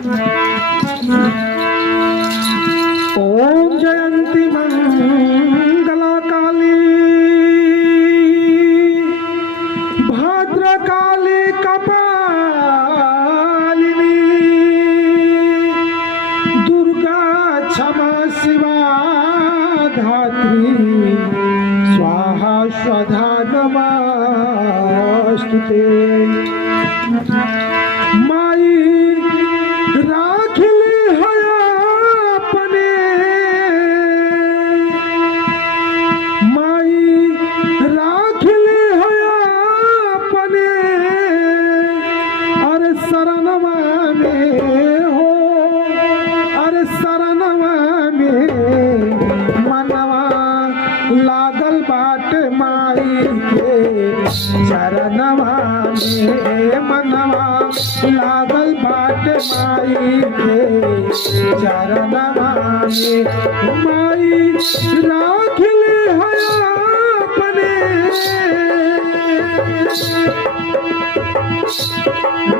ओम जयंती मंगला काली भद्रकाली कपालिनी दुर्गा क्षमा शिवा धात्री स्वाहा स्वधा नमस्तुते। माई राखली है अपने, माई राखली है अपने, अरे शरणवा में हो, अरे शरणवा में मनवा लागल बाट माई के चरणवा में मनवा लागल बाट माई के चरणवा में। माई राखली है अपने,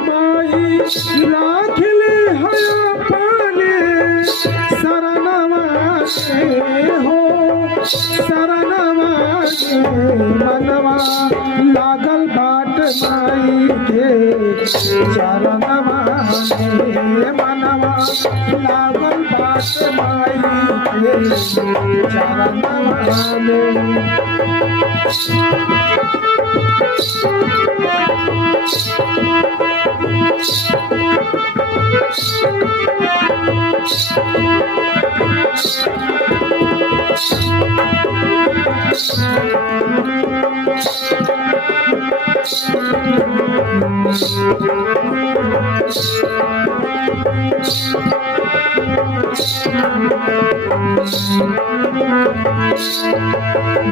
माई राखली है अपने शरणवा से हो, शरणवा में मनवा लागल बाट माई के चरणवा में मनवा लागल बाट माई के चरणवा में।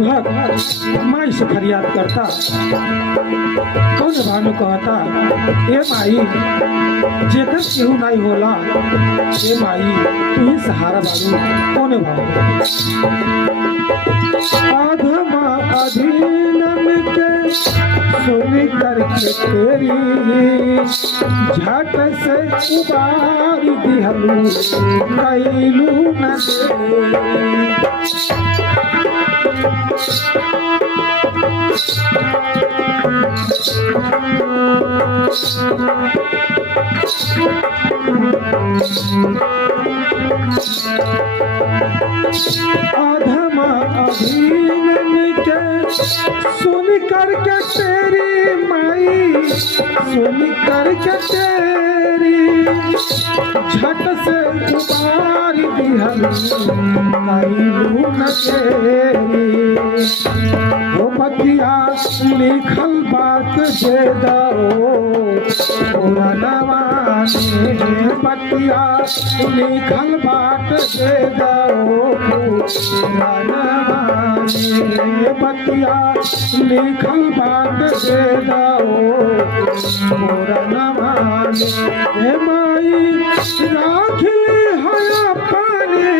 भक्त माई से फरियाद करता, कौन भानु कहता ए माई जेकर केहू नहीं होला, ए माई तू ही सहारा बारू कौन भानु। आधमा अधीनन के सुनी करके तेरी झट से उबार दिहलू कैलू न आधमा अधीनन के सुन करके तेरी माई, सुन करके तेरी झट से उबार दिहलू कैलू न तेरी। ओ बतिया लिखल बात दे दो पुरानवा में, बतिया लिखल बात दे दो पुरानवा में, बतिया लिखल बात दे दो पुरानवा में। ए माई राखली है अपने,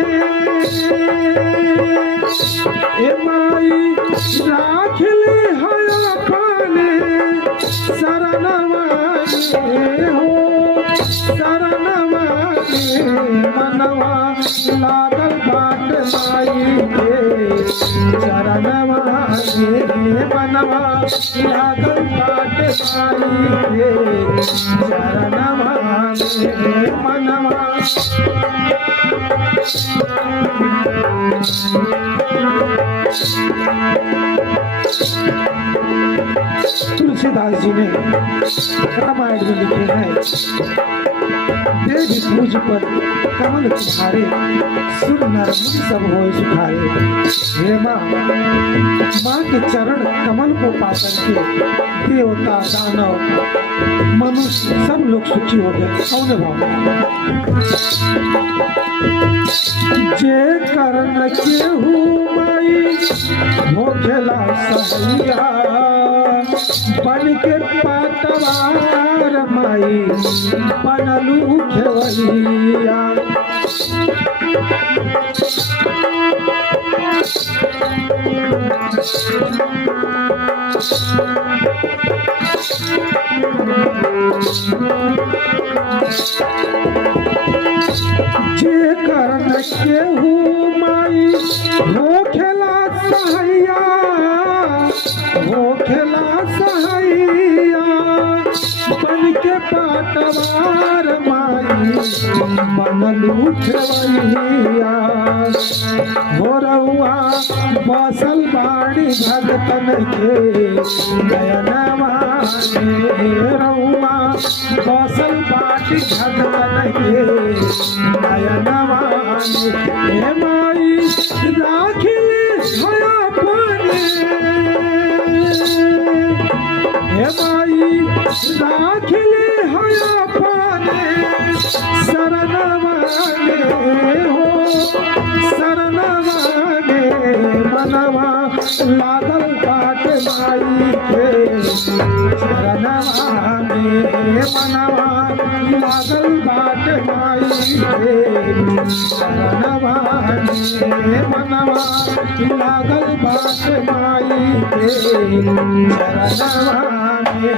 ए माई राखली है अपने शरणवा में हो, शरणवा में मनवा लागल बाट माई के चरणवा में मनवा लागल बाट माई के चरणवा में मनवा। तुलसीदास जी ने रामायण में लिखे हैं, देवी पूज पर कमल तुम्हारे सुर नर मुनि सब होए सुखाए। हे माँ, माँ के चरण कमल को पाकर के देवता दानव मनुष्य सब लोग सुखी हो गए। कौन भाव जे करण केहू माई हो खेला सहैया, बन के पातवार माई बनलू खेवैया। हमार माई बनलू खेवैया हो रउआ बसल बाड़ी भगतन के नयनवा में रउआ बसल बाड़ी भगतन के नयनवा में हे माई राखिले हया पानी हे माई राखिले हया पानी शरणवा में हो शरणवा में मनवा लागल बाट माई के शरणवा में मनवा लागल बाट माई के शरणवा में मनवा लागल बाट माई के शरणवा में